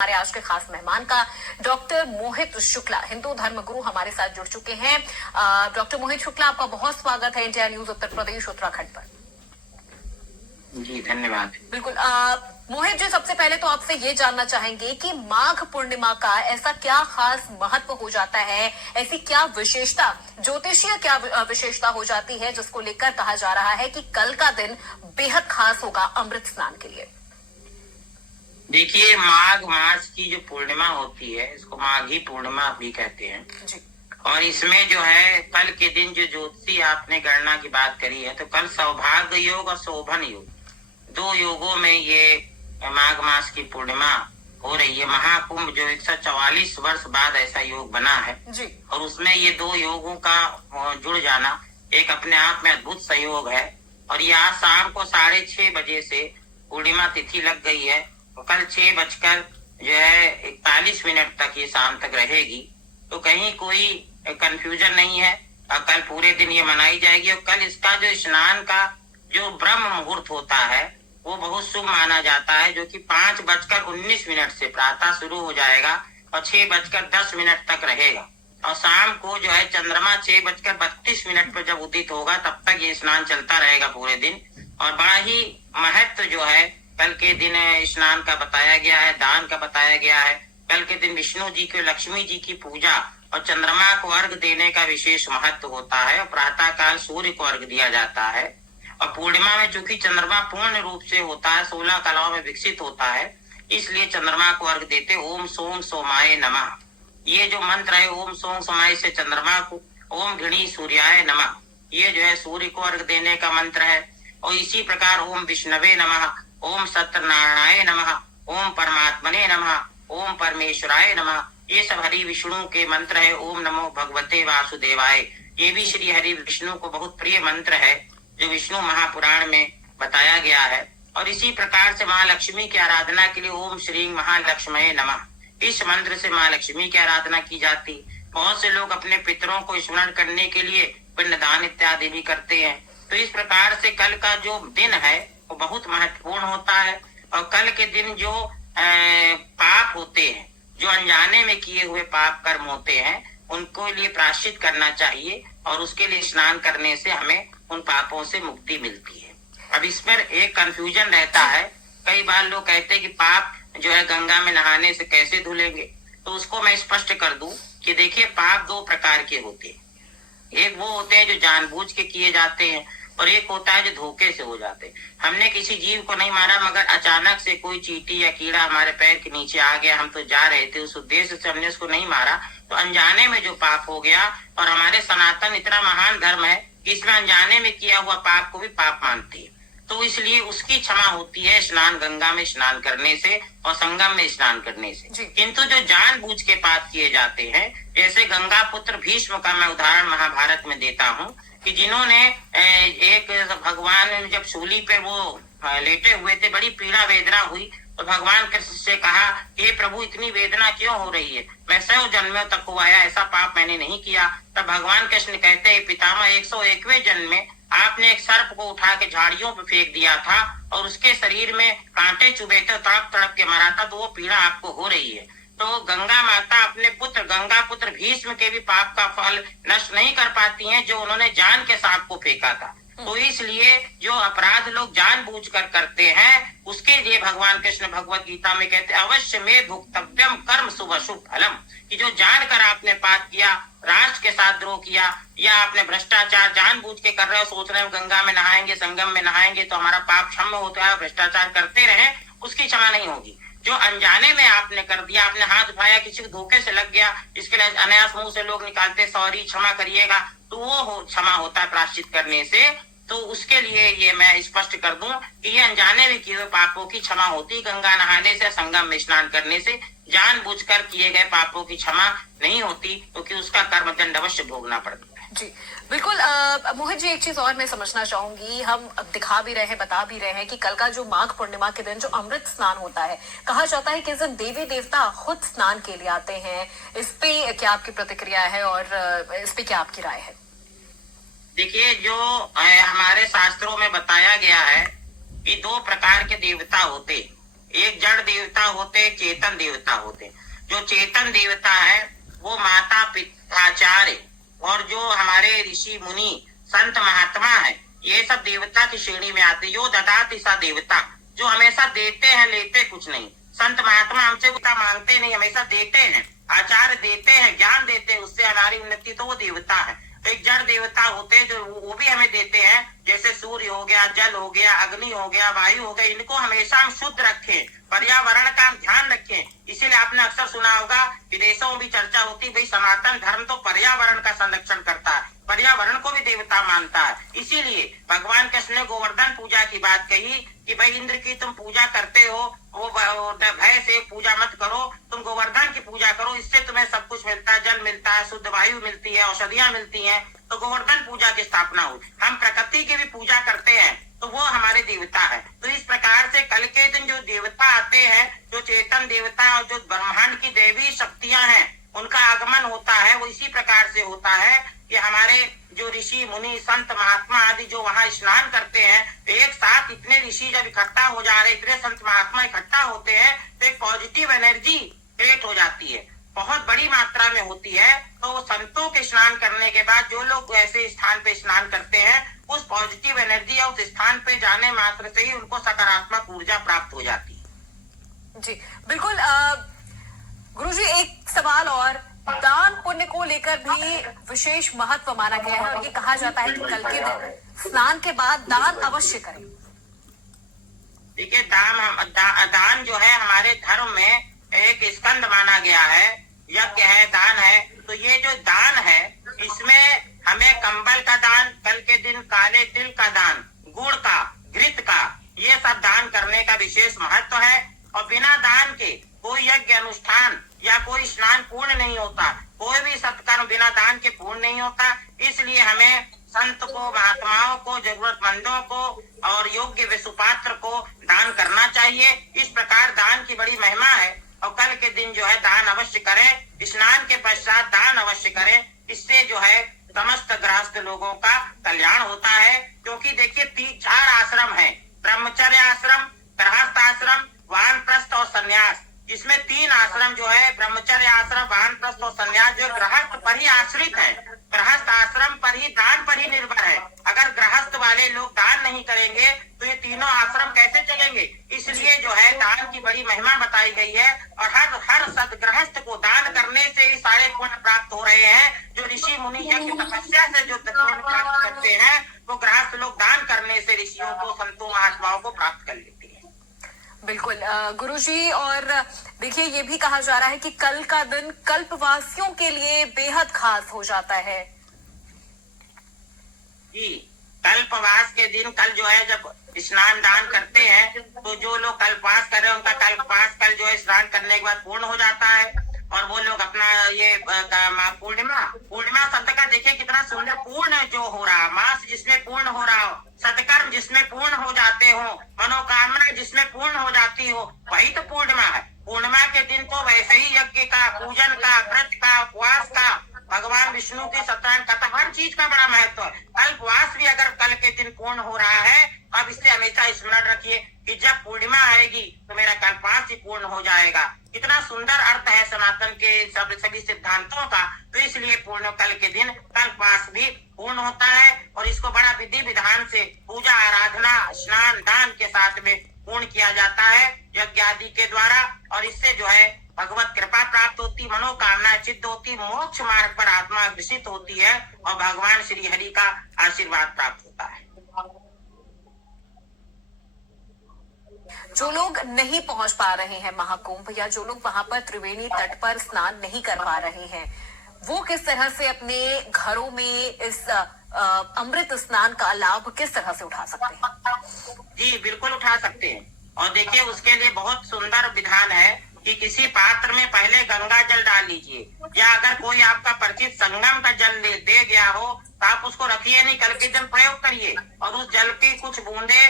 हमारे आज के खास मेहमान का डॉक्टर मोहित शुक्ला, हिंदू धर्म गुरु, हमारे साथ जुड़ चुके हैं। डॉक्टर मोहित शुक्ला, आपका बहुत स्वागत है इंडिया न्यूज उत्तर प्रदेश उत्तराखंड पर। जी धन्यवाद। बिल्कुल। मोहित जी, सबसे पहले तो आपसे ये जानना चाहेंगे कि माघ पूर्णिमा का ऐसा क्या खास महत्व हो जाता है, ऐसी क्या विशेषता, ज्योतिषीय क्या विशेषता हो जाती है जिसको लेकर कहा जा रहा है कि कल का दिन बेहद खास होगा अमृत स्नान के लिए। देखिए, माघ मास की जो पूर्णिमा होती है इसको माघी पूर्णिमा भी कहते हैं जी। और इसमें जो है कल के दिन जो ज्योतिषी आपने गणना की बात करी है, तो कल सौभाग्य योग और शोभन योग, दो योगों में ये माघ मास की पूर्णिमा हो रही है। महाकुंभ जो 144 वर्ष बाद ऐसा योग बना है जी। और उसमें ये दो योगों का जुड़ जाना एक अपने आप में अद्भुत संयोग है। और ये आज शाम को 6:30 बजे से पूर्णिमा तिथि लग गई है और कल 6:41 तक ये शाम तक रहेगी। तो कहीं कोई कंफ्यूजन नहीं है और कल पूरे दिन ये मनाई जाएगी। और कल इसका जो स्नान का जो ब्रह्म मुहूर्त होता है वो बहुत शुभ माना जाता है, जो कि 5:19 से प्रातः शुरू हो जाएगा और 6:10 तक रहेगा। और शाम को जो है चंद्रमा 6:32 पर जब उदित होगा तब तक ये स्नान चलता रहेगा पूरे दिन। और बड़ा ही महत्व जो है कल के दिन स्नान का बताया गया है, दान का बताया गया है। कल के दिन विष्णु जी को, लक्ष्मी जी की पूजा और चंद्रमा को अर्घ देने का विशेष महत्व होता है और प्रातः काल सूर्य को अर्घ दिया जाता है। और पूर्णिमा में चूंकि चंद्रमा पूर्ण रूप से होता है, 16 कलाओं में विकसित होता है, इसलिए चंद्रमा को अर्घ देते ओम सोम सोमाय नमः। ये जो मंत्र है ओम सोम सोमाय से चंद्रमा को, ओम घृणी सूर्याय नमः, ये जो है सूर्य को अर्घ देने का मंत्र है। और इसी प्रकार ओम विष्णवे नमः, ओम सत्यनारायणाय नमः, ओम परमात्मने नमः, ओम परमेश्वराय नमः, ये सब हरि विष्णु के मंत्र है। ओम नमो भगवते वासुदेवाय, ये भी श्री हरि विष्णु को बहुत प्रिय मंत्र है जो विष्णु महापुराण में बताया गया है। और इसी प्रकार से माँ लक्ष्मी की आराधना के लिए ओम श्री महालक्ष्मये नमः, इस मंत्र से माँ लक्ष्मी की आराधना की जाती। बहुत से लोग अपने पितरों को स्मरण करने के लिए पिंडदान इत्यादि भी करते हैं। तो इस प्रकार से कल का जो दिन है वो बहुत महत्वपूर्ण होता है। और कल के दिन जो पाप होते हैं, जो अनजाने में किए हुए पाप कर्म होते हैं, उनको लिए प्रायश्चित करना चाहिए और उसके लिए स्नान करने से हमें उन पापों से मुक्ति मिलती है। अब इसमें एक कंफ्यूजन रहता है, कई बार लोग कहते हैं कि पाप जो है गंगा में नहाने से कैसे धुलेंगे। तो उसको मैं स्पष्ट कर दूं कि देखिए, पाप दो प्रकार के होते हैं। एक वो होते हैं जो जानबूझ के किए जाते हैं और एक होता है जो धोखे से हो जाते हैं। हमने किसी जीव को नहीं मारा, मगर अचानक से कोई चींटी या कीड़ा हमारे पैर के नीचे आ गया, हम तो जा रहे थे, उस उद्देश्य से हमने उसको नहीं मारा, तो अनजाने में जो पाप हो गया। और हमारे सनातन इतना महान धर्म है कि इसमें अनजाने में किया हुआ पाप को भी पाप मानती है, तो इसलिए उसकी क्षमा होती है स्नान, गंगा में स्नान करने से और संगम में स्नान करने से। किंतु जो जानबूझ के पाप किए जाते हैं, जैसे गंगा पुत्र भीष्म का मैं उदाहरण महाभारत में देता हूँ कि जिन्होंने एक भगवान जब सूली पे वो लेटे हुए थे, बड़ी पीड़ा वेदना हुई, तो भगवान कृष्ण से कहा, हे प्रभु इतनी वेदना क्यों हो रही है, मैं 100 जन्मों तक हुआ है, ऐसा पाप मैंने नहीं किया। तब भगवान कृष्ण कहते हैं, पितामह 101वें जन्म में आपने एक सर्प को उठा के झाड़ियों पे फेंक दिया था और उसके शरीर में कांटे चुभे थे, तड़प तड़प के मरा था, तो वो पीड़ा आपको हो रही है। तो गंगा माता अपने पुत्र गंगा पुत्र भीष्म के भी पाप का फल नष्ट नहीं कर पाती हैं, जो उन्होंने जान के सांप को फेंका था। तो इसलिए जो अपराध लोग जानबूझकर करते हैं, उसके लिए भगवान कृष्ण भगवत गीता में कहते हैं, अवश्य में भुक्तव्यम कर्म शुभ अशुभ फलम, कि जो जानकर आपने पाप किया, राष्ट्र के साथ द्रोह किया या आपने भ्रष्टाचार जानबूझ के कर रहे हो, सोच रहे हो गंगा में नहाएंगे, संगम में नहाएंगे तो हमारा पाप क्षम्य होता है, भ्रष्टाचार करते रहे, उसकी क्षमा नहीं होगी। जो अनजाने में आपने कर दिया, आपने हाथ उठाया, किसी को धोखे से लग गया, इसके लिए अनायास मुंह से लोग निकालते सॉरी क्षमा करिएगा, तो वो क्षमा होता है प्रायश्चित करने से। तो उसके लिए ये मैं स्पष्ट कर दूं कि ये अनजाने में किए हुए पापों की क्षमा होती गंगा नहाने से, संगम में स्नान करने से। जानबूझकर किए गए पापों की क्षमा नहीं होती, क्योंकि उसका कर्मदंड अवश्य भोगना पड़ता है। जी बिल्कुल। मोहित जी, एक चीज और मैं समझना चाहूंगी, हम दिखा भी रहे हैं, बता भी रहे हैं कि कल का जो माघ पूर्णिमा के दिन जो अमृत स्नान होता है, कहा जाता है कि इस दिन देवी देवता खुद स्नान के लिए आते हैं। इस पे क्या आपकी प्रतिक्रिया है और इस पे क्या आपकी राय है? देखिए, जो हमारे शास्त्रों में बताया गया है कि दो प्रकार के देवता होते, एक जड़ देवता होते, एक चेतन देवता होते। जो चेतन देवता है वो माता पिता आचार्य और जो हमारे ऋषि मुनि संत महात्मा है, ये सब देवता की श्रेणी में आते। यो ददाति सा देवता, जो हमेशा देते हैं, लेते कुछ नहीं। संत महात्मा हमसे कुछ मांगते नहीं, हमेशा देते हैं। आचार्य देते हैं, ज्ञान देते हैं, उससे हमारी उन्नति, तो वो देवता है। तो एक जड़ देवता होते हैं जो वो भी हमें देते हैं, जैसे सूर्य हो गया, जल हो गया, अग्नि हो गया, वायु हो गया। इनको हमेशा हम शुद्ध रखें, पर्यावरण का हम ध्यान रखें। इसीलिए आपने अक्सर सुना होगा, विदेशों में भी चर्चा होती, भाई सनातन धर्म तो पर्यावरण का संरक्षण करता है, पर्यावरण को भी देवता मानता है। इसीलिए भगवान कृष्ण ने गोवर्धन पूजा की बात कही कि भाई इंद्र की तुम पूजा करते हो, वो भय से पूजा मत करो, तुम गोवर्धन की पूजा करो, इससे तुम्हें सब कुछ मिलता है, जल मिलता है, शुद्ध वायु मिलती है, औषधियां मिलती हैं। तो गोवर्धन पूजा की स्थापना हुई। हम प्रकृति की भी पूजा करते हैं, तो वो हमारे देवता है। तो इस प्रकार से कल के दिन जो देवता आते हैं, जो चेतन देवता और जो ब्रह्मांड की देवी शक्तियां हैं, उनका आगमन होता है, वो इसी प्रकार से होता है कि हमारे जो ऋषि मुनि संत महात्मा आदि जो वहां स्नान करते हैं, एक साथ इतने ऋषि जब इकट्ठा हो जा रहे, इतने संत महात्मा इकट्ठा होते हैं, तो एक पॉजिटिव एनर्जी क्रिएट हो जाती है, बहुत बड़ी मात्रा में होती है। तो वो संतों के स्नान करने के बाद जो लोग ऐसे स्थान पे स्नान करते हैं, उस पॉजिटिव एनर्जी या उस स्थान पे जाने मात्र से ही उनको सकारात्मक ऊर्जा प्राप्त हो जाती है। जी बिल्कुल। गुरुजी, एक सवाल और, दान पुण्य को लेकर भी विशेष महत्व माना गया है और ये कहा जाता है कि कल के दिन स्नान के बाद दान अवश्य करें। देखिए, दान जो है हमारे धर्म में एक स्कंद माना गया है, यज्ञ है, दान है। तो ये जो दान है, इसमें हमें कंबल का दान, कल के दिन काले तिल का दान, गुड़ का, घृत का, ये सब दान करने का विशेष महत्व है। और बिना दान के कोई यज्ञ अनुष्ठान या कोई स्नान पूर्ण नहीं होता, कोई भी सत्कर्म बिना दान के पूर्ण नहीं होता। इसलिए हमें संत को, महात्माओं को, जरूरतमंदों को और योग्य विसुपात्र को दान करना चाहिए। इस प्रकार दान की बड़ी महिमा है और कल के दिन जो है दान अवश्य करें, स्नान के पश्चात दान अवश्य करें। इससे जो है समस्त गृहस्थ लोगों का कल्याण होता है। क्योंकि देखिए 4 आश्रम है, ब्रह्मचर्य आश्रम, गृहस्थ आश्रम, वानप्रस्थ और संन्यास। इसमें 3 आश्रम जो है, ब्रह्मचर्य आश्रम, वानप्रस्थ और संन्यास, जो गृहस्थ पर ही आश्रित है, गृहस्थ आश्रम पर ही, दान पर ही निर्भर है। अगर गृहस्थ वाले लोग दान नहीं करेंगे तो ये तीनों आश्रम कैसे चलेंगे? इसलिए जो है दान की बड़ी महिमा बताई गई है और हर सदगृहस्थ को दान करने से ही सारे पुण्य प्राप्त हो रहे हैं। जो ऋषि मुनि यज्ञ तपस्या से जो पुण्य प्राप्त करते हैं, वो गृहस्थ लोग दान करने से ऋषियों को, संतों, महात्माओं को प्राप्त कर लेते हैं। बिल्कुल गुरुजी, और देखिए ये भी कहा जा रहा है कि कल का दिन कल्पवासियों के लिए बेहद खास हो जाता है। जी, कल्पवास के दिन, कल जो है जब स्नान दान करते हैं, तो जो लोग कल्पवास कर रहे हैं उनका कल्पवास कल जो है स्नान करने के बाद पूर्ण हो जाता है। और वो लोग अपना ये पूर्णिमा शब्द का देखिए कितना सुंदर, पूर्ण जो हो रहा, मास जिसमें पूर्ण हो रहा हो, सत्कर्म जिसमें पूर्ण हो जाते हो, मनोकामना जिसमें पूर्ण हो जाती हो, वही तो पूर्णिमा है। पूर्णिमा के दिन तो वैसे ही यज्ञ का, पूजन का, व्रत का, उपवास का, भगवान विष्णु की सत्यनारायण कथा, हर चीज का बड़ा महत्व है। कल्पवास भी अगर कल के दिन पूर्ण हो रहा है, अब इससे हमेशा स्मरण रखिए कि जब पूर्णिमा आएगी तो मेरा कल्पवास ही पूर्ण हो जाएगा। कितना सुंदर अर्थ है सनातन के सभी सिद्धांतों का। तो इसलिए पूर्ण कल के दिन कल्पवास भी पूर्ण होता है और इसको बड़ा विधि विधान से पूजा, आराधना, स्नान, दान के साथ में पूर्ण किया जाता है यज्ञ आदि के द्वारा। और इससे जो है भगवत कृपा प्राप्त होती, मनोकामना सिद्ध होती, मोक्ष मार्ग पर आत्मा अग्रसित होती है और भगवान श्री हरि का आशीर्वाद प्राप्त होता है। जो लोग नहीं पहुंच पा रहे हैं महाकुंभ, या जो लोग वहां पर त्रिवेणी तट पर स्नान नहीं कर पा रहे हैं, वो किस तरह से अपने घरों में इस अमृत स्नान का लाभ किस तरह से उठा सकते हैं? जी बिल्कुल उठा सकते हैं। और देखिए उसके लिए बहुत सुंदर विधान है कि किसी पात्र में पहले गंगा जल डाल लीजिए, या अगर कोई आपका परिचित संगम का जल दे गया हो तो आप उसको रखिए नहीं, कल के जल प्रयोग करिए और उस जल की कुछ बूंदे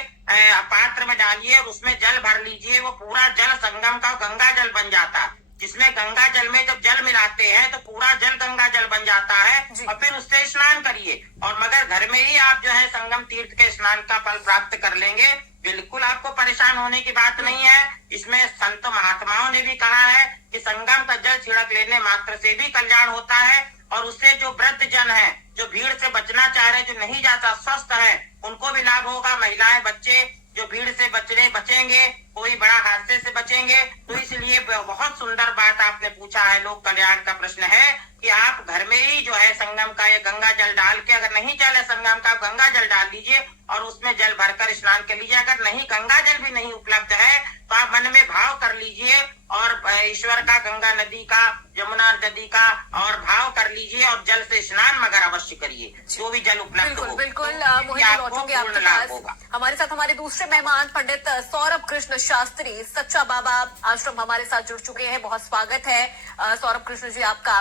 पात्र में डालिए और उसमें जल भर लीजिए। वो पूरा जल संगम का गंगा जल बन जाता है, जिसमें गंगा जल में जब जल मिलाते हैं तो पूरा जल गंगा जल बन जाता है और फिर उससे स्नान करिए। और मगर घर में ही आप जो है संगम तीर्थ के स्नान का फल प्राप्त कर लेंगे। बिल्कुल आपको परेशान होने की बात नहीं है। इसमें संत महात्माओं ने भी कहा है कि संगम का जल छिड़क लेने मात्र से भी कल्याण होता है, और उससे जो वृद्ध जन है, जो भीड़ से बचना चाह रहे, जो नहीं जाता, स्वस्थ है, उनको भी लाभ होगा। महिलाएं, बच्चे जो भीड़ से बचेंगे, कोई बड़ा हादसे से बचेंगे। तो इसलिए बहुत सुंदर बात आपने पूछा है। लोक कल्याण का प्रश्न है कि आप घर में ही जो है संगम का ये गंगा जल डाल के, अगर नहीं चले संगम का, गंगा जल डाल दीजिए और उसमें जल भरकर स्नान कर लीजिए। अगर नहीं, गंगा जल भी नहीं उपलब्ध है, तो आप मन में भाव कर लीजिए और ईश्वर का, गंगा नदी का, यमुना नदी का और भाव कर लीजिए और जल से स्नान मगर अवश्य करिए, जो भी जल उपलब्ध हो। बिल्कुल मोहित, लौटूंगे आपके पास। हमारे साथ हमारे दूसरे मेहमान पंडित सौरभ कृष्ण शास्त्री, सच्चा बाबा आश्रम, हमारे साथ जुड़ चुके हैं। बहुत स्वागत है सौरभ कृष्ण जी आपका।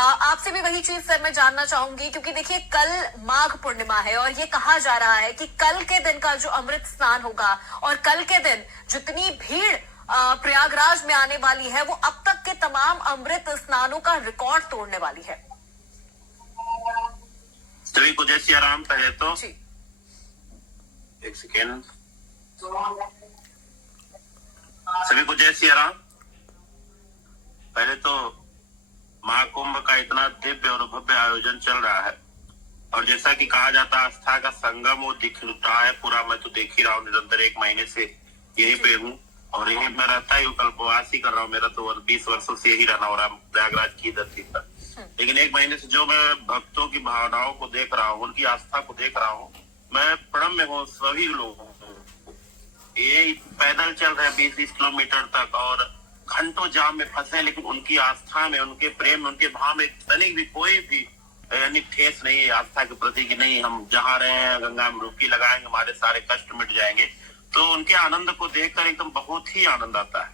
आपसे भी वही चीज सर मैं जानना चाहूंगी, क्योंकि देखिए कल माघ पूर्णिमा है और ये कहा जा रहा है कि कल के दिन का जो अमृत स्नान होगा और कल के दिन जितनी भीड़ प्रयागराज में आने वाली है, वो अब तक के तमाम अमृत स्नानों का रिकॉर्ड तोड़ने वाली है। सभी को जय सिया राम। पहले तो जी, एक सेकेंड, सभी को जय सिया राम। पहले तो महाकुंभ का इतना दिव्य और भव्य आयोजन चल रहा है, और जैसा कि कहा जाता है आस्था का संगम वो दिख रहा है पूरा। मैं तो देख ही रहा हूँ, निरंतर 1 महीने से यही पे हूँ और यही मैं रहता ही कल्पवास ही कर रहा हूँ। मेरा तो 20 वर्षों से यही रहना हो रहा प्रयागराज की धरती पर। लेकिन 1 महीने से जो मैं भक्तों की भावनाओं को देख रहा हूँ, उनकी आस्था को देख रहा हूँ, मैं प्रणम में हूँ सभी लोगों को। ये पैदल चल रहे 20-20 किलोमीटर तक और घंटों जाम में फंसे, लेकिन उनकी आस्था में, उनके प्रेम में, उनके भाव में तनिक भी कोई भी यानी ठेस नहीं है आस्था के प्रति कि नहीं हम जहाँ रहे हैं गंगा में डुबकी लगाएंगे, हमारे सारे कष्ट मिट जाएंगे। तो उनके आनंद को देखकर एकदम बहुत ही आनंद आता है।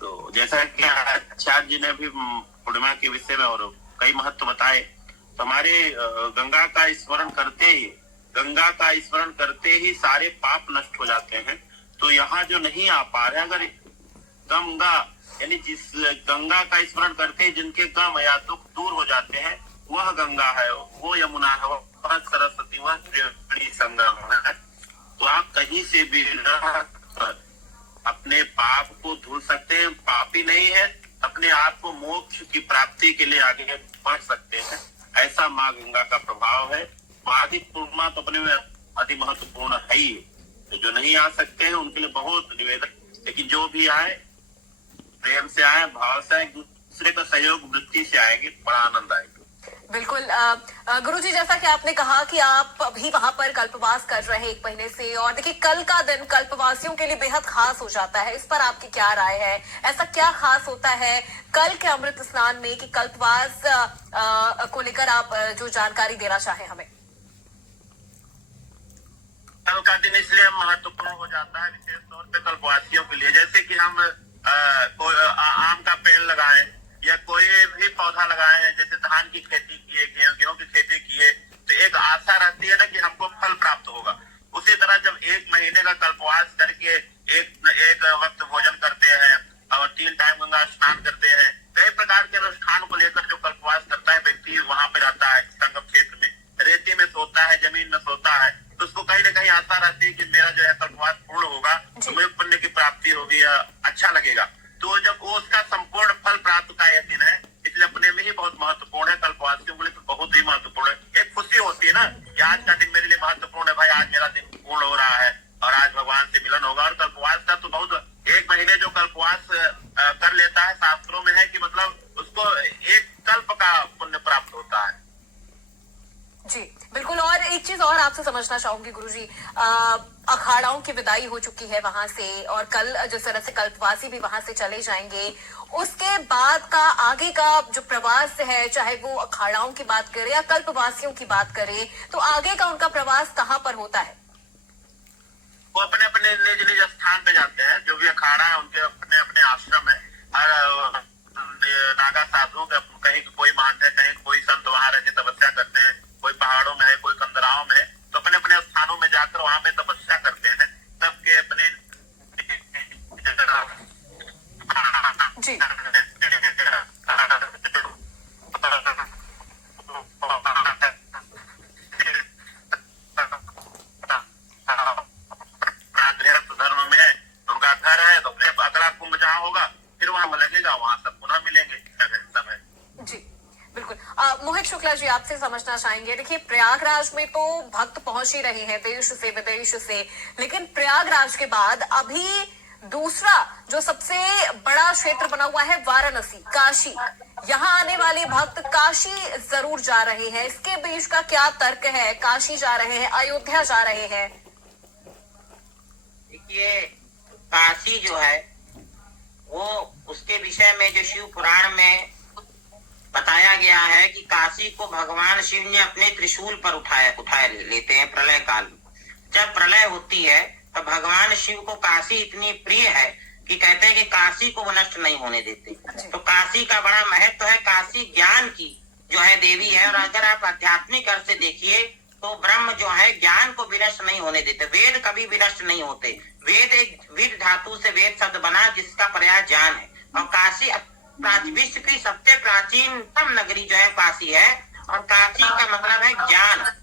तो जैसा कि आचार्य जी ने भी पूर्णिमा के विषय में और कई महत्व बताए, तो हमारे गंगा का स्मरण करते ही सारे पाप नष्ट हो जाते हैं। तो यहाँ जो नहीं आ पा रहे, अगर गंगा यानी जिस गंगा का स्मरण करते ही जिनके गम या दुख दूर हो जाते हैं, वह गंगा है, वो यमुना है, वह सरस्वती, वह त्रिवेणी संगम है। तो आप कहीं से भी अपने पाप को धुल सकते हैं, पापी नहीं है, अपने आप को मोक्ष की प्राप्ति के लिए आगे बढ़ सकते हैं। ऐसा माँ गंगा का प्रभाव है। माघी पूर्णिमा तो अपने में अति महत्वपूर्ण है ही। जो नहीं आ सकते हैं उनके लिए बहुत निवेदन, लेकिन जो भी आए प्रेम से आए, भाव से आए, दूसरे का सहयोग वृत्ति से आएंगे, बड़ा आनंद आएगा। बिल्कुल गुरुजी, जैसा कि आपने कहा कि आप अभी वहां पर कल्पवास कर रहे हैं 1 महीने से, और देखिए कल का दिन कल्पवासियों के लिए बेहद खास हो जाता है। इस पर आपकी क्या राय है? ऐसा क्या खास होता है कल के अमृत स्नान में कि कल्पवास को लेकर आप जो जानकारी देना चाहें हमें? कल का दिन इसलिए महत्वपूर्ण हो जाता है विशेष तौर पे कल्पवासियों के लिए। जैसे कि हम कोई आम का पेड़ लगाएं या कोई भी पौधा लगाएं, जैसे धान की खेती किए, गेहूं की खेती किए, तो एक आशा रहती है ना कि हमको फल प्राप्त होगा। उसी तरह जब 1 महीने का कल्पवास करके एक वक्त भोजन करते हैं और 3 टाइम गंगा स्नान करते हैं, कई प्रकार के अनुष्ठान को लेकर जो कल्पवास करता है व्यक्ति वहां पे रहता है, संगम क्षेत्र में, रेती में सोता है, जमीन में सोता है, तो उसको कहीं ना कहीं आशा रहती है कि मेरा जो है कल्पवास पूर्ण होगा, तो मुझे पुण्य की प्राप्ति होगी, अच्छा लगेगा। तो जब वो उसका संपूर्ण फल प्राप्त का यह दिन है, इसलिए अपने में ही बहुत महत्वपूर्ण है। कल्पवासियों के लिए तो बहुत ही महत्वपूर्ण है। एक खुशी होती है ना कि आज का दिन मेरे लिए महत्वपूर्ण है, भाई आज मेरा दिन पूर्ण हो रहा है और आज भगवान से मिलन होगा। और कल्पवास का तो बहुत 1 महीने जो कल्पवास कर लेता है, शास्त्रों में है कि मतलब उसको 1 कल्प का पुण्य प्राप्त होता है। जी बिल्कुल। और एक चीज और आपसे समझना चाहूंगी गुरुजी, अखाड़ाओं की विदाई हो चुकी है वहां से, और कल जिस तरह से कल्पवासी भी वहां से चले जाएंगे, उसके बाद का आगे का जो प्रवास है, चाहे वो अखाड़ाओं की बात करें या कल्पवासियों की बात करें, तो आगे का उनका प्रवास कहाँ पर होता है? वो अपने अपने निज निज स्थान पे जाते हैं। जो भी अखाड़ा है उनके अपने अपने आश्रम है। हर नागा साधुओं के कहीं कोई महंत है, कहीं कोई संत वहां रह के तपस्या करते हैं, कोई पहाड़ों में है, कोई कंदराओं में है, तो अपने अपने स्थानों में जाकर वहां पे तपस्या करते हैं। सबके अपने जी मोहित शुक्ला जी, आपसे समझना चाहेंगे, देखिए प्रयागराज में तो भक्त पहुंच ही रहे हैं देश से विदेश से, लेकिन प्रयागराज के बाद अभी दूसरा जो सबसे बड़ा क्षेत्र बना हुआ है वाराणसी, काशी, यहाँ आने वाले भक्त काशी जरूर जा रहे हैं। इसके बीच का क्या तर्क है? काशी जा रहे हैं, अयोध्या जा रहे हैं। देखिए, काशी जो है वो उसके विषय में जो शिव पुराण में बताया गया है कि काशी को भगवान शिव ने अपने त्रिशूल पर उठाए लेते हैं प्रलय काल में। जब प्रलय होती है तो भगवान शिव को काशी इतनी प्रिय है कि कहते हैं कि काशी को वो नष्ट नहीं होने देते। तो काशी का बड़ा महत्व है। काशी ज्ञान की जो है देवी है, और अगर आप आध्यात्मिक अर्थ से देखिए तो ब्रह्म जो है ज्ञान को विनष्ट नहीं होने देते। वेद कभी विनष्ट नहीं होते। वेद एक विद धातु से वेद शब्द बना जिसका पर्याय ज्ञान है, और काशी विश्व की सबसे प्राचीनतम नगरी जो है काशी है, और काशी का मतलब है ज्ञान।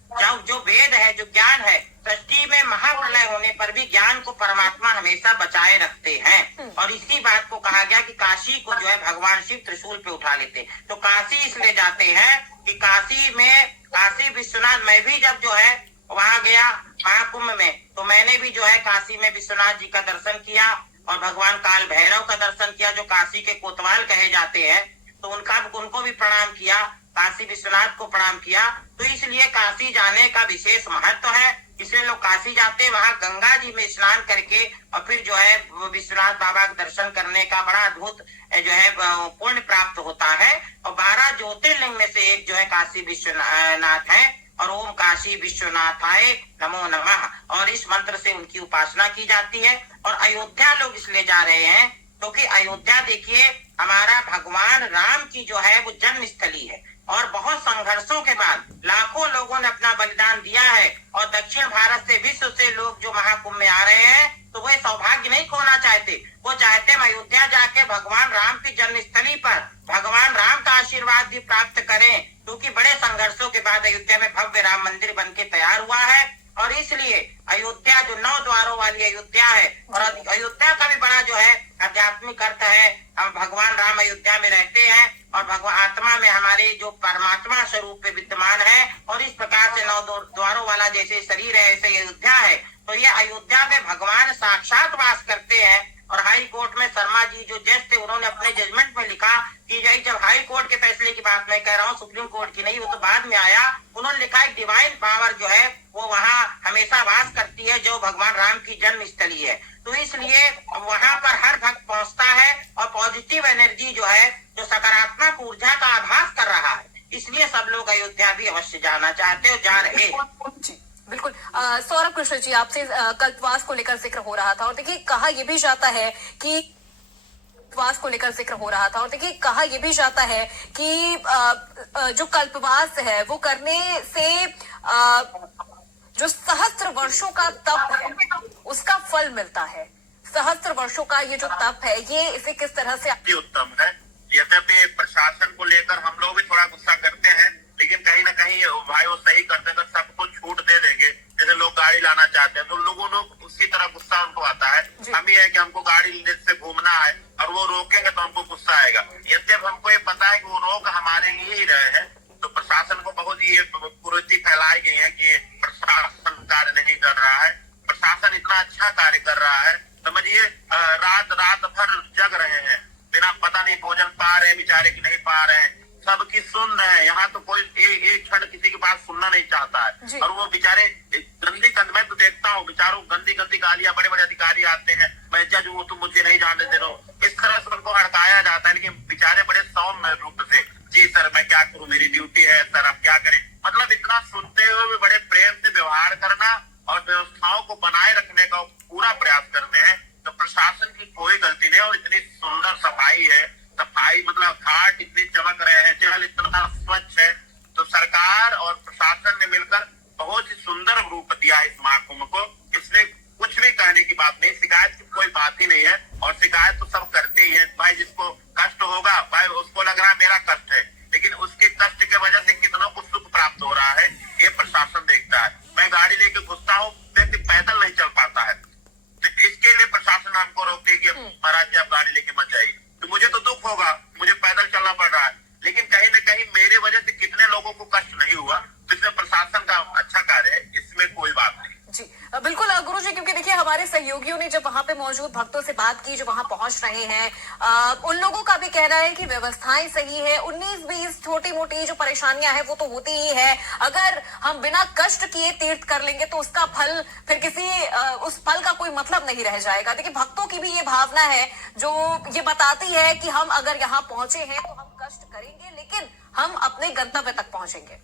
जो वेद है, जो ज्ञान है, सृष्टि में महाप्रलय होने पर भी ज्ञान को परमात्मा हमेशा बचाए रखते हैं। और इसी बात को कहा गया कि काशी को जो है भगवान शिव त्रिशूल पे उठा लेते। तो काशी इसलिए जाते हैं कि काशी में, काशी विश्वनाथ, मैं भी जब जो है वहां गया महाकुंभ में, तो मैंने भी जो है काशी में विश्वनाथ जी का दर्शन किया और भगवान काल भैरव का दर्शन किया जो काशी के कोतवाल कहे जाते हैं। तो उनको भी प्रणाम किया, काशी विश्वनाथ को प्रणाम किया। तो इसलिए काशी जाने का विशेष महत्व है, इसलिए लोग काशी जाते हैं। वहां गंगा जी में स्नान करके और फिर जो है विश्वनाथ बाबा का दर्शन करने का बड़ा अद्भुत जो है पुण्य प्राप्त होता है। और 12 ज्योतिर्लिंग में से एक जो है काशी विश्वनाथ है, और ओम काशी विश्वनाथाय नमो नमः, और इस मंत्र से उनकी उपासना की जाती है। और अयोध्या लोग इसलिए जा रहे हैं क्योंकि अयोध्या देखिए हमारा भगवान राम की जो है वो जन्म स्थली है, और बहुत संघर्षों के बाद लाखों लोगों ने अपना बलिदान दिया है। और दक्षिण भारत से, विश्व से लोग जो महाकुंभ में आ रहे हैं तो वो सौभाग्य नहीं खोना चाहते। वो चाहते हैं अयोध्या जाके भगवान राम की जन्मस्थली पर भगवान राम का आशीर्वाद भी प्राप्त करें, क्योंकि बड़े संघर्षों के बाद अयोध्या में भव्य राम मंदिर बन के तैयार हुआ है। और इसलिए अयोध्या जो 9 द्वारों वाली अयोध्या है, और अयोध्या का भी बड़ा जो है आध्यात्मिक अर्थ है। हम भगवान राम अयोध्या में रहते हैं और भगवान आत्मा में हमारे जो परमात्मा स्वरूप में विद्यमान है, और इस प्रकार से 9 द्वारों वाला जैसे शरीर है ऐसे अयोध्या है। तो ये अयोध्या में भगवान साक्षात वास करते हैं। और हाई कोर्ट में शर्मा जी जो जज थे, उन्होंने अपने जजमेंट में लिखा कि जब हाई कोर्ट के फैसले की बात मैं कह रहा हूँ, सुप्रीम कोर्ट की नहीं, वो तो बाद में आया। उन्होंने लिखा है डिवाइन पावर जो है वो वहाँ हमेशा वास करती है जो भगवान राम की जन्म स्थली है। तो इसलिए वहां पर हर भक्त पहुंचता है और पॉजिटिव एनर्जी जो है, जो सकारात्मक ऊर्जा का आभास कर रहा है, इसलिए सब लोग अयोध्या भी अवश्य जाना चाहते हो, जा रहे हैं। बिल्कुल। सौरभ कृष्ण जी, आपसे कल्पवास को लेकर जिक्र हो रहा था, और देखिए कहा यह भी जाता है कि कल्पवास को लेकर जिक्र हो रहा था, और देखिए कहा यह भी जाता है कि जो कल्पवास है वो करने से जो सहस्त्र वर्षों का तप है उसका फल मिलता है। सहस्त्र वर्षों का ये जो तप है, ये इसे किस तरह से अति उत्तम है। यद्यपि प्रशासन को लेकर हम लोग भी थोड़ा गुस्सा करते हैं, लेकिन कहीं ना कहीं भाई वो सही करते हैं। सबको छूट दे देंगे, जैसे लोग गाड़ी लाना चाहते हैं तो लोग उसी तरह गुस्सा उनको आता है। हम ये है कि हमको गाड़ी से घूमना है और वो रोकेंगे तो हमको गुस्सा आएगा। यद्यप हमको ये पता है कि वो रोक हमारे लिए ही रहे हैं, तो प्रशासन को बहुत ये कुरीति फैलाई गई है कि प्रशासन कार्य नहीं कर रहा है। प्रशासन इतना अच्छा कार्य कर रहा है, समझिए रात भर जग रहे हैं, बिना पता नहीं भोजन पा रहे हैं बेचारे की नहीं पा रहे हैं, सबकी सुन रहे हैं। यहाँ तो कोई एक क्षण किसी की बात सुनना नहीं चाहता है। और वो बेचारे गंदी मैं तो देखता हूँ बेचारों गंदी गालियां, बड़े बड़े अधिकारी आते हैं, मैं जज हूँ तुम मुझे नहीं जाने दे रहे, इस तरह से उनको हड़काया जाता है। लेकिन बेचारे बड़े सौम्य रूप से, जी सर मैं क्या करूँ, मेरी ड्यूटी है सर, आप क्या करें, मतलब इतना सुनते हुए भी बड़े प्रेम से व्यवहार करना और व्यवस्थाओं को बनाए रखने का पूरा प्रयास करते हैं। तो प्रशासन की कोई गलती नहीं। और इतनी सुंदर सफाई है, सफाई मतलब घाट इतने चमक रहे हैं, जल इतना स्वच्छ है। तो सरकार और प्रशासन ने मिलकर बहुत ही सुंदर रूप दिया इस महाकुंभ को। इसमें कुछ भी कहने की बात नहीं, शिकायत की कोई बात ही नहीं है। और शिकायत तो सब करते ही है भाई, जिसको कष्ट होगा भाई उसको लग रहा है मेरा कष्ट है, लेकिन उसके कष्ट की वजह से कितनों को सुख प्राप्त हो रहा है ये प्रशासन देखता है। मैं गाड़ी लेके घुसता हूँ, व्यक्ति पैदल नहीं चल पाता है, तो इसके लिए प्रशासन हमको रोकती है कि महाराज जी आप गाड़ी लेके मत जाइए। तो मुझे तो दुख होगा, मुझे पैदल चलना पड़ रहा है, लेकिन कहीं ना कहीं मेरे वजह से कितने सहयोगियों ने जब वहां पे मौजूद भक्तों से बात की जो वहां पहुंच रहे हैं, उन लोगों का भी कहना है कि व्यवस्थाएं सही है, 19-20 छोटी मोटी जो परेशानियां हैं वो तो होती ही है। अगर हम बिना कष्ट किए तीर्थ कर लेंगे तो उसका फल फिर उस फल का कोई मतलब नहीं रह जाएगा। देखिए, भक्तों की भी ये भावना है जो ये बताती है कि हम अगर यहाँ पहुंचे हैं तो हम कष्ट करेंगे, लेकिन हम अपने गंतव्य तक पहुंचेंगे।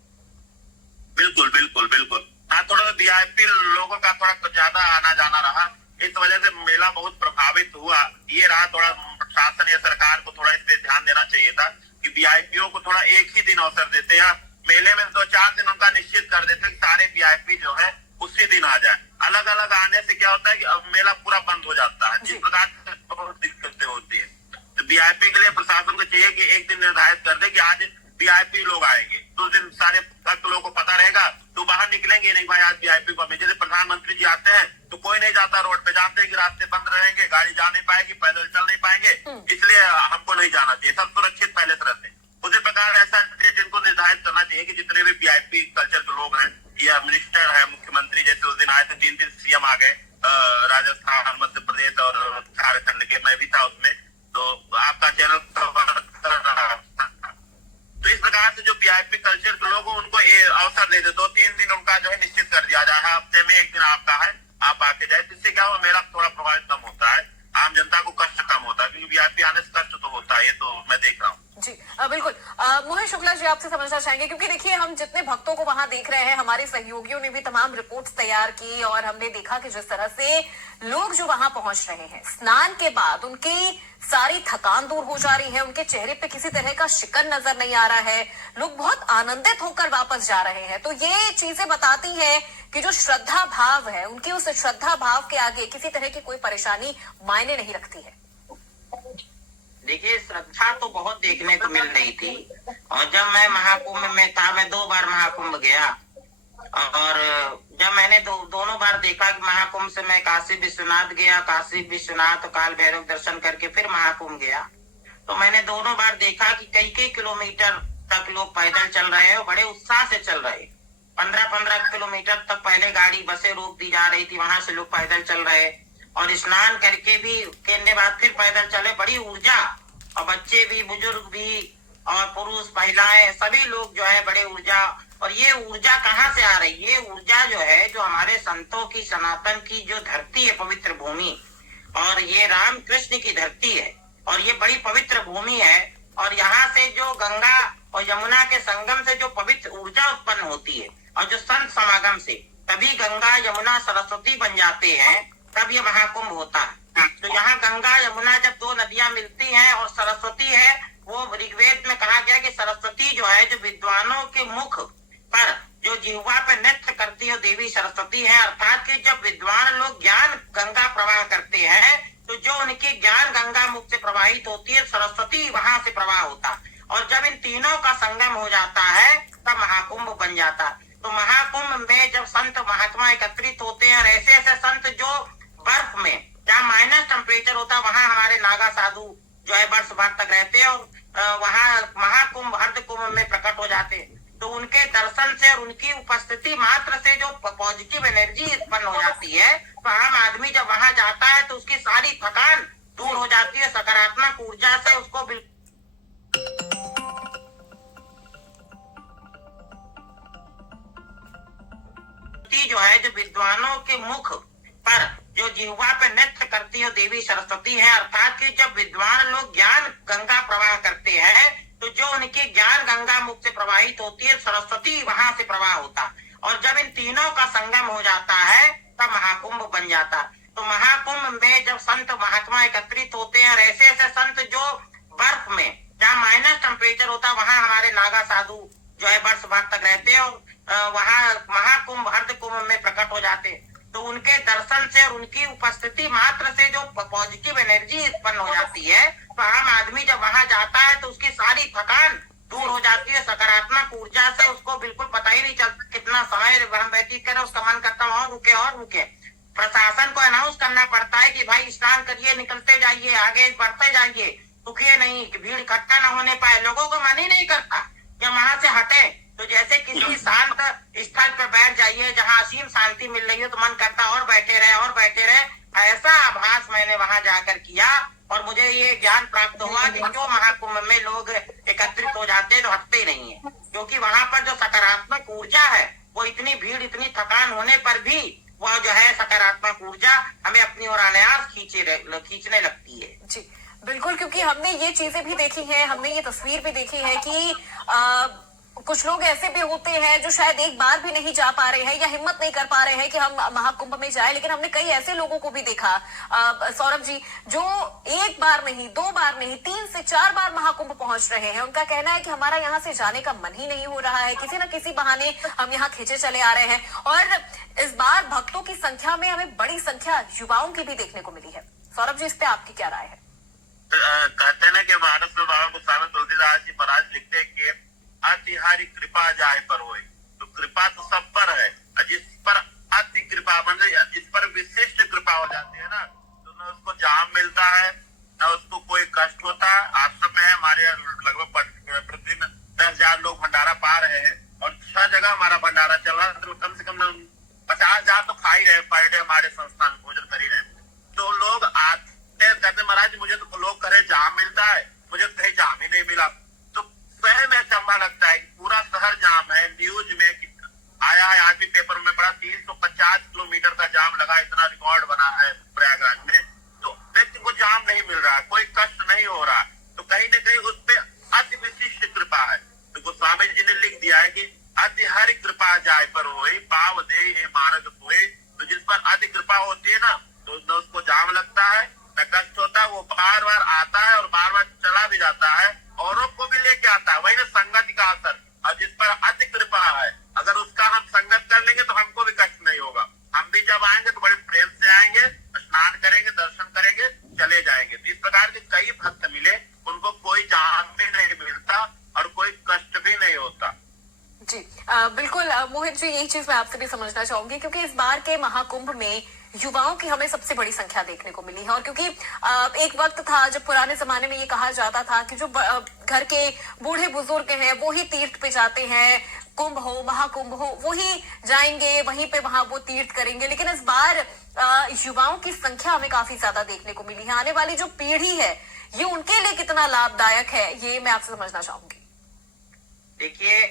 बिल्कुल बिल्कुल बिल्कुल। हाँ, थोड़ा वीआईपी लोगों का थोड़ा ज्यादा आना जाना रहा, इस वजह से मेला बहुत प्रभावित हुआ। ये रहा, थोड़ा शासन या सरकार को थोड़ा इस पे ध्यान देना चाहिए था कि वीआईपीओ को थोड़ा एक ही दिन अवसर देते या मेले में 2-4 दिन उनका निश्चित कर देते कि सारे वीआईपी जो है उसी दिन आ जाए। अलग अलग आने से क्या होता है कि अब मेला पूरा बंद हो जाता है, जिस प्रकार से बहुत दिक्कतें होती है। तो वीआईपी के लिए प्रशासन को चाहिए कि एक दिन निर्धारित कर दे कि आज वीआईपी लोग आएंगे, तो उस दिन सारे भक्त लोगों को पता रहेगा तो बाहर निकलेंगे नहीं, भाई आज वीआईपी को। जैसे प्रधानमंत्री जी आते हैं तो कोई नहीं जाता रोड पे, जानते हैं कि रास्ते बंद रहेंगे, गाड़ी जा नहीं पाएगी, पैदल चल नहीं पाएंगे, इसलिए हमको नहीं जाना चाहिए, सब सुरक्षित पहले से रहते हैं। उसी प्रकार ऐसा जिनको निर्धारित करना चाहिए कि जितने भी वीआईपी कल्चर के लोग हैं या मिनिस्टर है, मुख्यमंत्री जैसे उस दिन आए थे, 3 सीएम आ गए, राजस्थान, मध्य प्रदेश और झारखंड के, मैं भी था उसमें, तो आपका चैनल तो इस प्रकार से जो वीआईपी कल्चर के लोग उनको अवसर दे दे, 2-3 दिन उनका जो है निश्चित कर दिया जाए, हफ्ते में एक दिन आपका है, आप आके जाए, जिससे क्या हो मेला थोड़ा प्रभावित कम होता है, आम जनता को कष्ट कम होता है, क्योंकि वीआईपी आने से कष्ट तो होता है, ये तो मैं देख रहा हूँ। जी बिल्कुल। मोहित शुक्ला जी, आपसे समझना चाहेंगे, क्योंकि देखिए हम जितने भक्तों को वहां देख रहे हैं, हमारे सहयोगियों ने भी तमाम रिपोर्ट्स तैयार की और हमने देखा कि जिस तरह से लोग जो वहां पहुंच रहे हैं, स्नान के बाद उनकी सारी थकान दूर हो जा रही है, उनके चेहरे पे किसी तरह का शिकन नजर नहीं आ रहा है, लोग बहुत आनंदित होकर वापस जा रहे हैं। तो ये चीजें बताती हैं कि जो श्रद्धा भाव है, उनकी उस श्रद्धा भाव के आगे किसी तरह की कोई परेशानी मायने नहीं रखती है। देखिए, श्रद्धा तो बहुत देखने को मिल रही थी, और जब मैं महाकुंभ में था, मैं 2 बार महाकुंभ गया, और जब मैंने दोनों बार देखा कि महाकुंभ से मैं काशी विश्वनाथ गया, काशी विश्वनाथ काल भैरव दर्शन करके फिर महाकुंभ गया, तो मैंने दोनों बार देखा कि कई किलोमीटर तक लोग पैदल चल रहे हैं और बड़े उत्साह से चल रहे। 15-15 किलोमीटर तक पहले गाड़ी बसें रोक दी जा रही थी, वहां से लोग पैदल चल रहे, और स्नान करके भी करने बाद फिर पैदल चले, बड़ी ऊर्जा, और बच्चे भी, बुजुर्ग भी, और पुरुष महिलाएं सभी लोग जो है बड़े ऊर्जा। और ये ऊर्जा कहाँ से आ रही है? ये ऊर्जा जो है, जो हमारे संतों की, सनातन की जो धरती है, पवित्र भूमि, और ये राम कृष्ण की धरती है, और ये बड़ी पवित्र भूमि है, और यहाँ से जो गंगा और यमुना के संगम से जो पवित्र ऊर्जा उत्पन्न होती है, और जो संत समागम से तभी गंगा यमुना सरस्वती बन जाते हैं, तब ये महाकुंभ होता है। तो यहाँ गंगा यमुना जब 2 नदियां मिलती हैं और सरस्वती है, वो ऋग्वेद में कहा गया कि सरस्वती जो है, जो विद्वानों के मुख पर जो जिह्वा पे नृत्य करती है, देवी सरस्वती है। अर्थात कि जब विद्वान लोग ज्ञान गंगा प्रवाह करते हैं, तो जो उनकी ज्ञान गंगा मुख से प्रवाहित होती है, सरस्वती वहां से प्रवाह होता, और जब इन तीनों का संगम हो जाता है तब महाकुंभ बन जाता। तो महाकुंभ में जब संत महात्मा एकत्रित होते हैं, और ऐसे ऐसे संत जो बर्फ में, जहाँ माइनस टेम्परेचर होता है, वहां हमारे नागा साधु जो है वर्ष भर तक रहते हैं, और वहां महाकुंभ अर्ध कुंभ में प्रकट हो जाते हैं। तो उनके दर्शन से और उनकी उपस्थिति मात्र से जो पॉजिटिव एनर्जी उत्पन्न हो जाती है, तो आम आदमी जब वहां जाता है तो उसकी सारी थकान दूर हो जाती है, सकारात्मक ऊर्जा से उसको जो है, जो विद्वानों के मुख पर जो जिह्वा पे नृत्य करती है, देवी सरस्वती है। अर्थात कि जब विद्वान लोग ज्ञान गंगा प्रवाह करते हैं, तो जो उनकी ज्ञान गंगा मुख से प्रवाहित होती है, सरस्वती वहां से प्रवाह होता, और जब इन तीनों का संगम हो जाता है तब महाकुंभ बन जाता। तो महाकुंभ में जब संत महात्मा एकत्रित होते हैं, और ऐसे ऐसे संत जो बर्फ में, जहाँ माइनस टेम्परेचर होता है, वहां हमारे नागा साधु जो है वर्ष भर तक रहते हैं, और वहां महाकुंभ अर्ध कुंभ में प्रकट हो जाते। तो उनके दर्शन से और उनकी उपस्थिति मात्र से जो पॉजिटिव एनर्जी उत्पन्न हो जाती है, तो आम आदमी जब वहां जाता है तो उसकी सारी थकान दूर हो जाती है, सकारात्मक ऊर्जा से उसको बिल्कुल पता ही नहीं चलता कितना समय हम व्यतीत करें, उसका मन करता और रुके। प्रशासन को अनाउंस करना पड़ता है कि भाई स्नान करिए, निकलते जाइए, आगे बढ़ते जाइए, रुकिए नहीं, कि भीड़ इकट्ठा न होने पाए। लोगों को मन ही नहीं करता कि वहां से हटे, तो जैसे किसी शांत स्थल पर बैठ जाइए जहां असीम शांति मिल रही है, तो मन करता और बैठे रहे, ऐसा आभास मैंने वहां जाकर किया और मुझे ये ज्ञान प्राप्त हुआ कि क्यों महाकुंभ में लोग एकत्रित हो जाते हैं तो हटते नहीं है, क्योंकि वहां पर जो सकारात्मक ऊर्जा है वो इतनी भीड़ इतनी थकान होने पर भी वह जो है सकारात्मक ऊर्जा हमें अपनी ओर अनायास खींचने लगती है। जी बिल्कुल, क्योंकि हमने ये चीजें भी देखी हैं, हमने ये तस्वीर भी देखी है कि कुछ लोग ऐसे भी होते हैं जो शायद एक बार भी नहीं जा पा रहे हैं या हिम्मत नहीं कर पा रहे हैं कि हम महाकुंभ में जाएं, लेकिन हमने कई ऐसे लोगों को भी देखा सौरभ जी जो एक बार नहीं, दो बार नहीं, 3 से 4 बार महाकुंभ पहुंच रहे हैं। उनका कहना है कि हमारा यहाँ से जाने का मन ही नहीं हो रहा है, किसी न किसी बहाने हम यहाँ खींचे चले आ रहे हैं। और इस बार भक्तों की संख्या में हमें बड़ी संख्या युवाओं की भी देखने को मिली है। सौरभ जी, इस पे आपकी क्या राय है? कहते हैं कि महाराज में बाबा गोस्वामी तुलसीदास जी महाराज लिखते हैं कि अतिहारी कृपा जाए पर होए, तो कृपा तो सब पर है, जिस पर अति कृपा मतलब जिस पर विशिष्ट कृपा हो जाती है ना, तो न उसको जाम मिलता है न उसको कोई कष्ट होता है। आश्रम में है हमारे लगभग प्रतिदिन 10,000 लोग भंडारा पा रहे हैं और 6 जगह हमारा भंडारा चल रहा है, तो कम से कम 50,000 तो खा ही रहे पर डे, हमारे संस्थान भोजन कर ही रहे। तो लोग आते कहते महाराज मुझे तो लोग करे जाम मिलता है, मुझे कहीं जाम ही नहीं मिला। तो स्वयं में अचंभा लगता है, पूरा शहर जाम है। न्यूज में आया है, आज भी पेपर में पढ़ा, 350 किलोमीटर का जाम लगा, इतना रिकॉर्ड बना है प्रयागराज में। तो व्यक्ति को जाम नहीं मिल रहा, कोई कष्ट नहीं हो रहा, तो कहीं न कहीं उस पर अति विशिष्ट कृपा है। तो गोस्वामी जी ने लिख दिया है कि अति हरि कृपा जाय पर होई, पाव दे मार्ग कोई। तो जिस पर अति कृपा होती है ना, तो न उसको जाम लगता है न कष्ट होता है, वो बार बार आता है और बार बार चला भी जाता है, औरों को भी लेके आता है। वही ना संगति का असर। और जिस पर अति कृपा है, अगर उसका हम संगत कर लेंगे तो हमको भी कष्ट नहीं होगा। हम भी जब आएंगे तो बड़े प्रेम से आएंगे, स्नान करेंगे, दर्शन करेंगे, चले जाएंगे। तो इस प्रकार के कई भक्त मिले, उनको कोई जाम भी नहीं मिलता और कोई कष्ट भी नहीं होता। जी बिल्कुल मोहित जी, यही चीज मैं आपसे भी समझना चाहूंगी, क्योंकि इस बार के महाकुंभ में युवाओं की हमें सबसे बड़ी संख्या देखने को मिली है। और क्योंकि एक वक्त था जब पुराने जमाने में ये कहा जाता था कि जो घर के बूढ़े बुजुर्ग हैं वो ही तीर्थ पे जाते हैं, कुंभ हो महाकुंभ हो वो ही जाएंगे, वहीं पे वहां वो तीर्थ करेंगे। लेकिन इस बार युवाओं की संख्या हमें काफी ज्यादा देखने को मिली है। आने वाली जो पीढ़ी है ये उनके लिए कितना लाभदायक है, ये मैं आपसे समझना चाहूंगी। देखिए,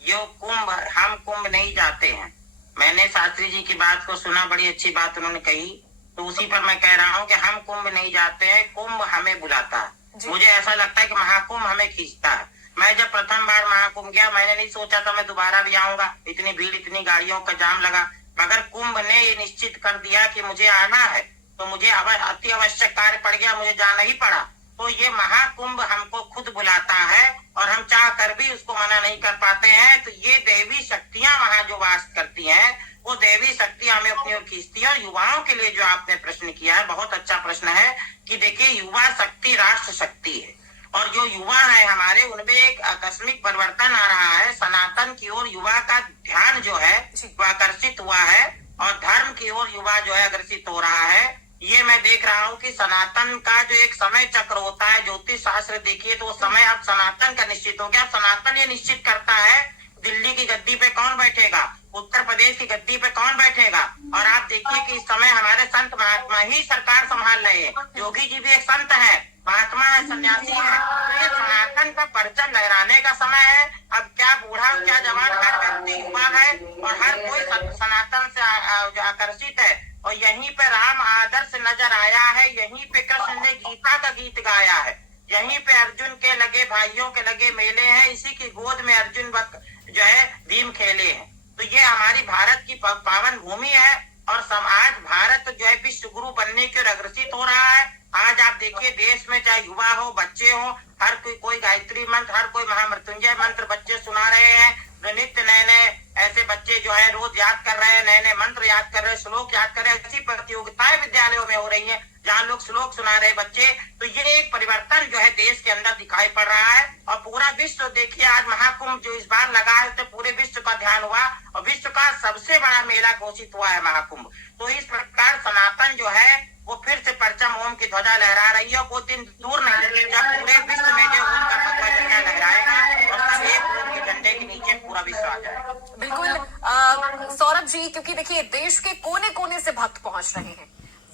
ये कुंभ, हम कुंभ नहीं जाते हैं। मैंने शास्त्री जी की बात को सुना, बड़ी अच्छी बात उन्होंने कही, तो उसी पर मैं कह रहा हूँ कि हम कुंभ नहीं जाते हैं, कुंभ हमें बुलाता है। मुझे ऐसा लगता है कि महाकुंभ हमें खींचता है। मैं जब प्रथम बार महाकुंभ गया, मैंने नहीं सोचा था मैं दोबारा भी आऊंगा, इतनी भीड़, इतनी गाड़ियों का जाम लगा, मगर कुंभ ने ये निश्चित कर दिया कि मुझे आना है, तो मुझे अति आवश्यक कार्य पड़ गया, मुझे जाना ही पड़ा। तो ये महाकुंभ हमको खुद बुलाता है और हम चाह कर भी उसको मना नहीं कर पाते हैं। तो ये देवी शक्तियां वहां जो वास करती हैं, वो देवी शक्ति हमें अपनी ओर खींचती है। और युवाओं के लिए जो आपने प्रश्न किया है, बहुत अच्छा प्रश्न है कि देखिए, युवा शक्ति राष्ट्र शक्ति है और जो युवा है हमारे, उनमें एक आकस्मिक परिवर्तन आ रहा है। सनातन की ओर युवा का ध्यान जो है वो आकर्षित हुआ है और धर्म की ओर युवा जो है अग्रसित हो रहा है। ये मैं देख रहा हूँ कि सनातन का जो एक समय चक्र होता है, ज्योतिष शास्त्र देखिए तो वो समय अब सनातन का निश्चित हो गया। सनातन ये निश्चित करता है दिल्ली की गद्दी पे कौन बैठेगा, उत्तर प्रदेश की गद्दी पे कौन बैठेगा। और आप देखिए कि इस समय हमारे संत महात्मा ही सरकार संभाल रहे हैं। योगी जी भी एक संत है, महात्मा है, सन्यासी है। तो ये सनातन का परचम लहराने का समय है। अब क्या बूढ़ा क्या जवान, हर व्यक्ति युवा है और हर कोई सनातन से आकर्षित है। और यहीं पे राम आदर्श नजर आया है, यहीं पे कृष्ण ने गीता का गीत गाया है, यहीं पे अर्जुन के लगे भाइयों के लगे मेले हैं, इसी की गोद में अर्जुन जो है भीम खेले हैं। तो ये हमारी भारत की पावन भूमि है और समाज भारत जो है विश्व गुरु बनने की ओर अग्रसित हो रहा है। आज आप देखिए देश में चाहे युवा हो, बच्चे हो, हर कोई गायत्री मंत्र, हर कोई महामृत्युंजय मंत्र बच्चे सुना रहे हैं। नित्य नए नए ऐसे बच्चे जो है रोज याद कर रहे हैं, नए नए मंत्र याद कर रहे हैं, श्लोक याद कर रहे हैं। ऐसी प्रतियोगिताएं विद्यालयों में हो रही हैं जहाँ लोग श्लोक सुना रहे बच्चे। तो ये एक परिवर्तन जो है देश के अंदर दिखाई पड़ रहा है। और पूरा विश्व देखिए, आज महाकुंभ जो इस बार लगा है तो पूरे विश्व का ध्यान हुआ और विश्व का सबसे बड़ा मेला घोषित हुआ है महाकुंभ। तो इस प्रकार सनातन जो है वो फिर से परचम ओम की ध्वजा लहरा रही है। वो दिन दूर नहीं जब पूरे विश्व में जो ओम का भगवा झंडा लहराएगा और सब एक ओम के झंडे के नीचे पूरा विश्व आ जाएगा। बिल्कुल सौरभ जी, क्योंकि देखिए देश के कोने कोने से भक्त पहुंच रहे हैं,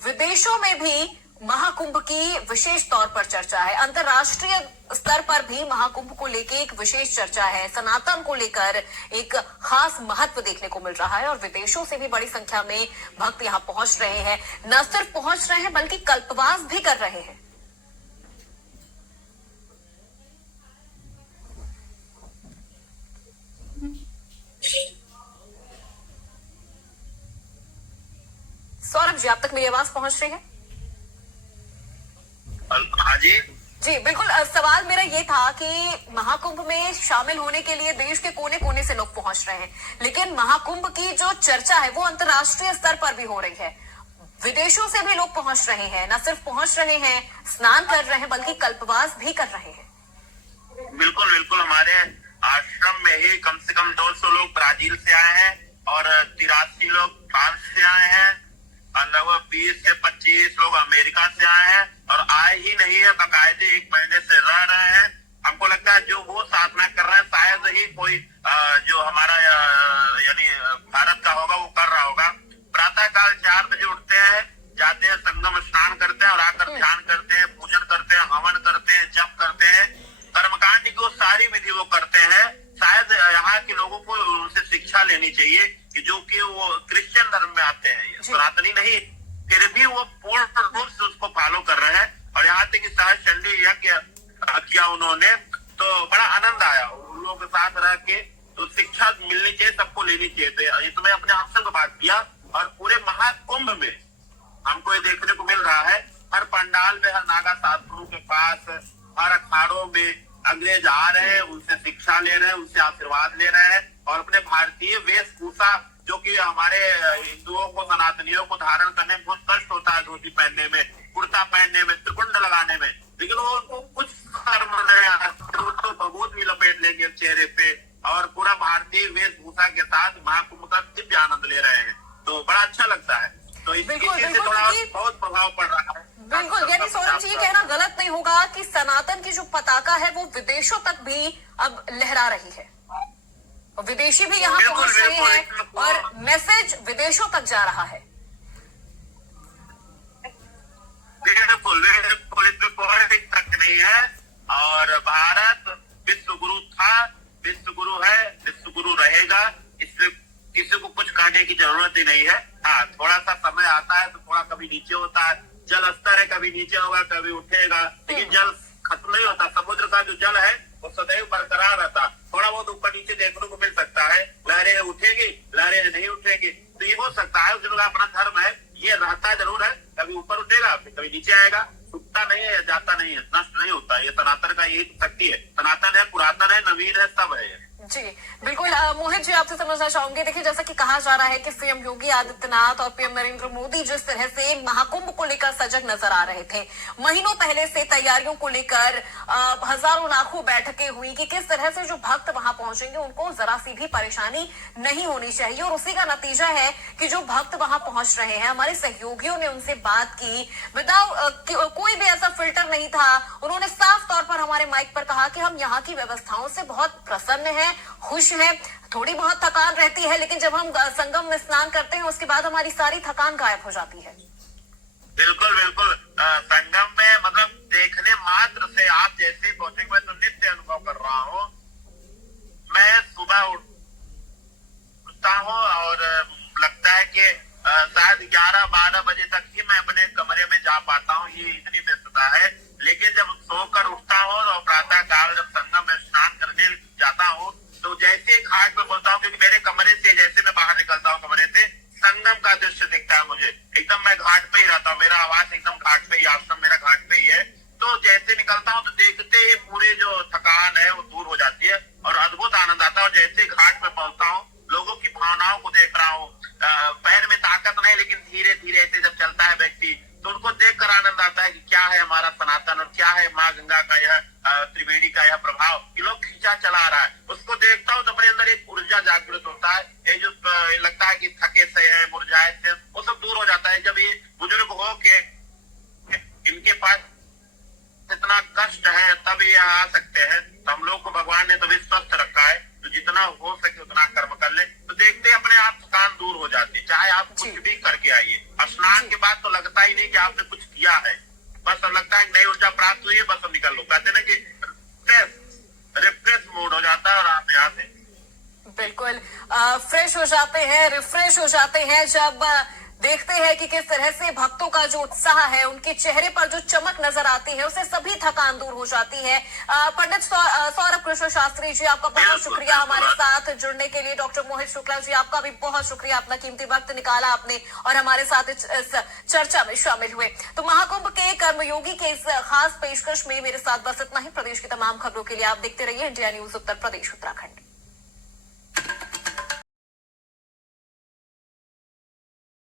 विदेशों में भी महाकुंभ की विशेष तौर पर चर्चा है, अंतर्राष्ट्रीय स्तर पर भी महाकुंभ को लेकर एक विशेष चर्चा है, सनातन को लेकर एक खास महत्व देखने को मिल रहा है और विदेशों से भी बड़ी संख्या में भक्त यहां पहुंच रहे हैं। न सिर्फ पहुंच रहे हैं बल्कि कल्पवास भी कर रहे हैं। सौरभ जी, आप तक मेरी आवाज पहुंच रही है? हाँ जी जी बिल्कुल। सवाल मेरा ये था कि महाकुंभ में शामिल होने के लिए देश के कोने कोने से लोग पहुंच रहे हैं, लेकिन महाकुंभ की जो चर्चा है वो अंतर्राष्ट्रीय स्तर पर भी हो रही है, विदेशों से भी लोग पहुंच रहे हैं, न सिर्फ पहुंच रहे हैं, स्नान कर रहे हैं बल्कि कल्पवास भी कर रहे हैं। बिल्कुल बिल्कुल। हमारे आश्रम में ही कम से कम 200 लोग ब्राजील से आए हैं और 83 लोग फ्रांस से आए हैं और लगभग 20 से 25 लोग अमेरिका से आए हैं और आए ही नहीं है, बाकायदे 1 महीने से रह रहे हैं। हमको लगता है जो वो साधना कर रहे हैं शायद ही कोई जो हमारा यानी भारत का होगा वो कर रहा होगा। प्रातः काल 4 बजे उठते हैं, जाते हैं, संगम स्नान करते हैं और आकर ध्यान करते हैं, पूजन करते हैं, हवन करते हैं, जप करते हैं, कर्मकांड की वो सारी विधि वो करते हैं। शायद यहाँ के लोगों को उनसे शिक्षा लेनी चाहिए कि जो कि वो क्रिश्चियन धर्म में आते हैं, सनातनी नहीं, फिर भी वो पूर्ण रूप से उसको फॉलो कर रहे हैं। और यहाँ तक कि सहज चंडी यज्ञ किया उन्होंने, तो बड़ा आनंद आया उन लोगों के साथ रह के। तो शिक्षा मिलनी चाहिए, सबको लेनी चाहिए। तो ये तो मैं अपने आप से बात किया। और पूरे महाकुंभ में हमको ये देखने को मिल रहा है, हर पंडाल में, हर नागा साधुओं के पास, हर अखाड़ों में अंग्रेज आ रहे हैं, उनसे शिक्षा ले रहे हैं, उनसे आशीर्वाद ले रहे हैं और अपने भारतीय वेशभूषा, जो कि हमारे हिंदुओं को, सनातनियों को धारण करने में बहुत कष्ट होता है, धोती पहनने में, कुर्ता पहनने में, त्रिकुंड लगाने में, लेकिन वो उनको कुछ शर्म नहीं आता, तो भभूत भी लपेट लेंगे चेहरे पे और पूरा भारतीय वेशभूषा के साथ महाकुंभ का दिव्य आनंद ले रहे हैं। तो बड़ा अच्छा लगता है। तो इस चीज से थोड़ा बहुत प्रभाव पड़ रहा है। बिल्कुल, यानी सौरभ जी ये कहना गलत नहीं होगा कि सनातन की जो पताका है वो विदेशों तक भी अब लहरा रही है, विदेशी भी यहाँ पहुंच रहे हैं और मैसेज विदेशों तक जा रहा है। बिल्कुल बिल्कुल, इसमें कोई दिक्कत नहीं है। और भारत विश्व गुरु था, विश्व गुरु है, विश्व गुरु रहेगा, इसमें किसी को कुछ कहने की जरूरत ही नहीं है। हाँ, थोड़ा सा समय आता है तो थोड़ा कभी नीचे होता है, जल स्तर है, कभी नीचे होगा, कभी उठेगा, लेकिन जल खत्म नहीं होता। समुद्र का जो जल है वो सदैव बरकरार रहता। थोड़ा बहुत ऊपर नीचे देखने को मिल सकता है, लहरें उठेगी, लहरें नहीं उठेगी, तो ये हो सकता है। जो अपना धर्म है ये रहता जरूर है, कभी ऊपर उठेगा, फिर कभी नीचे आएगा, छूटता नहीं है, जाता नहीं है, नष्ट नहीं होता। ये सनातन का यही शक्ति है। सनातन है, पुरातन है, नवीन है, सब है। जी बिल्कुल। मोहित जी, आपसे समझना चाहूंगी, देखिए जैसा कि कहा जा रहा है कि सीएम योगी आदित्यनाथ और पीएम नरेंद्र मोदी जिस तरह से महाकुंभ को लेकर सजग नजर आ रहे थे, महीनों पहले से तैयारियों को लेकर हजारों लाखों बैठकें हुई कि किस तरह से जो भक्त वहां पहुंचेंगे उनको जरा सी भी परेशानी नहीं होनी चाहिए, और उसी का नतीजा है कि जो भक्त वहां पहुंच रहे हैं, हमारे सहयोगियों ने उनसे बात की, विदाउट कोई भी ऐसा फिल्टर नहीं था, उन्होंने साफ तौर पर हमारे माइक पर कहा कि हम यहाँ की व्यवस्थाओं से बहुत प्रसन्न हैं, खुश है, थोड़ी बहुत थकान रहती है, लेकिन जब हम संगम में स्नान करते हैं उसके बाद हमारी सारी थकान गायब हो जाती है। बिल्कुल बिल्कुल। संगम में मतलब देखने मात्र से आप जैसे पहुंचेंगे, मैं तो नित्य अनुभव कर रहा हूँ। मैं सुबह उठता हूँ और लगता है कि शायद 11-12 बजे तक ही मैं अपने कमरे में जा पाता हूँ, ये इतनी व्यस्तता है। लेकिन जब सोकर उठता हूँ और प्रातः काल जब संगम में स्नान करने जाता हूँ, तो जैसे घाट पे पहुंचता हूँ, क्योंकि मेरे कमरे से जैसे मैं बाहर निकलता हूँ कमरे से, संगम का दृश्य दिखता है मुझे। एकदम मैं घाट पे ही रहता हूँ, मेरा आवास एकदम घाट पे ही, आश्रम मेरा घाट पे ही है। तो जैसे निकलता हूँ तो देखते ही पूरे जो थकान है वो दूर हो जाती है और अद्भुत आनंद आता है। और जैसे घाट पे पहुंचता हूँ, लोगों की भावनाओं को देख रहा हूँ, पैर में ताकत नहीं, लेकिन धीरे धीरे ऐसे जब चलता है व्यक्ति तो उनको देख कर आनंद आता है कि क्या है हमारा सनातन और क्या है माँ गंगा का यह त्रिवेणी का यह प्रभाव कि लोग खींचा चला रहा है। उसको देखता हूँ तो अपने अंदर एक ऊर्जा जागृत होता है। ये जो लगता है कि थके से है, मुरझाए से, वो सब दूर हो जाता है। जब ये बुजुर्ग हो के इनके पास इतना कष्ट है तब ये आ सकते हैं, तो हम लोग को भगवान ने तभी स्वस्थ रखा है। तो जितना हो सके उतना कर्म कर ले, तो देखते अपने आप थकान दूर हो जाती है, चाहे आप कुछ भी करके आइए। स्नान के बाद तो लगता ही नहीं कहते ना कि रिफ्रेश मूड हो जाता है और आप यहाँ से बिल्कुल फ्रेश हो जाते हैं, रिफ्रेश हो जाते हैं जब देखते हैं कि किस तरह से भक्तों का जो उत्साह है, उनके चेहरे पर जो चमक नजर आती है, उससे सभी थकान दूर हो जाती है। पंडित सौरभ कृष्ण शास्त्री जी, आपका बहुत शुक्रिया हमारे साथ जुड़ने के लिए। डॉक्टर मोहित शुक्ला जी, आपका भी बहुत शुक्रिया, अपना कीमती वक्त निकाला आपने और हमारे साथ इस चर्चा में शामिल हुए। तो महाकुंभ के कर्मयोगी के इस खास पेशकश में मेरे साथ बस इतना ही। प्रदेश की तमाम खबरों के लिए आप देखते रहिए इंडिया न्यूज उत्तर प्रदेश उत्तराखंड।